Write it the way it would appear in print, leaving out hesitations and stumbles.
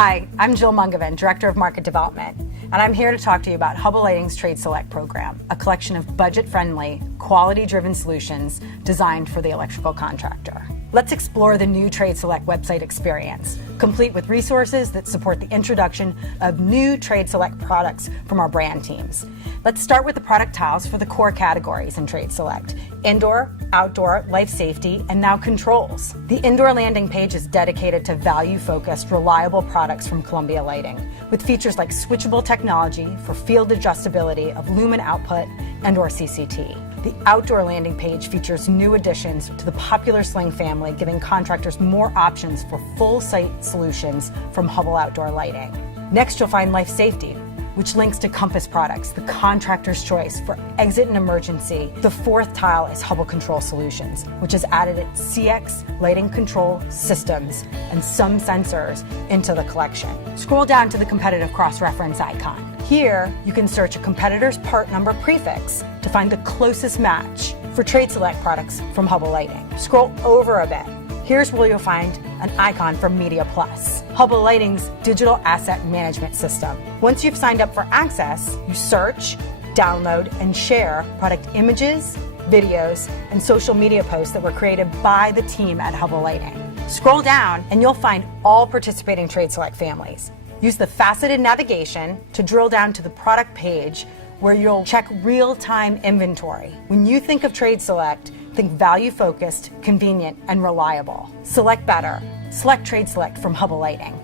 Hi, I'm Jill Mungovan, Director of Market Development, and I'm here to talk to you about Hubbell Lighting's tradeSELECT program, a collection of budget-friendly, quality-driven solutions designed for the electrical contractor. Let's explore the new tradeSELECT website experience, complete with resources that support the introduction of new tradeSELECT products from our brand teams. Let's start with the product tiles for the core categories in tradeSELECT: indoor, outdoor, life safety, and now controls. The indoor landing page is dedicated to value-focused, reliable products from Columbia Lighting, with features like switchable technology for field adjustability of lumen output and/or CCT. The outdoor landing page features new additions to the popular Sling family, giving contractors more options for full site solutions from Hubbell Outdoor Lighting. Next, you'll find life safety, which links to Compass products, the contractor's choice for exit and emergency. The fourth tile is Hubbell Control Solutions, which has added its CX lighting control systems and some sensors into the collection. Scroll down to the competitive cross-reference icon. Here, you can search a competitor's part number prefix to find the closest match for tradeSELECT products from Hubbell Lighting. Scroll over a bit. Here's where you'll find an icon for Media Plus, Hubbell Lighting's digital asset management system. Once you've signed up for access, you search, download, and share product images, videos, and social media posts that were created by the team at Hubbell Lighting. Scroll down and you'll find all participating tradeSELECT families. Use the faceted navigation to drill down to the product page where you'll check real-time inventory. When you think of tradeSELECT, think value-focused, convenient, and reliable. Select better. Select tradeSELECT from Hubbell Lighting.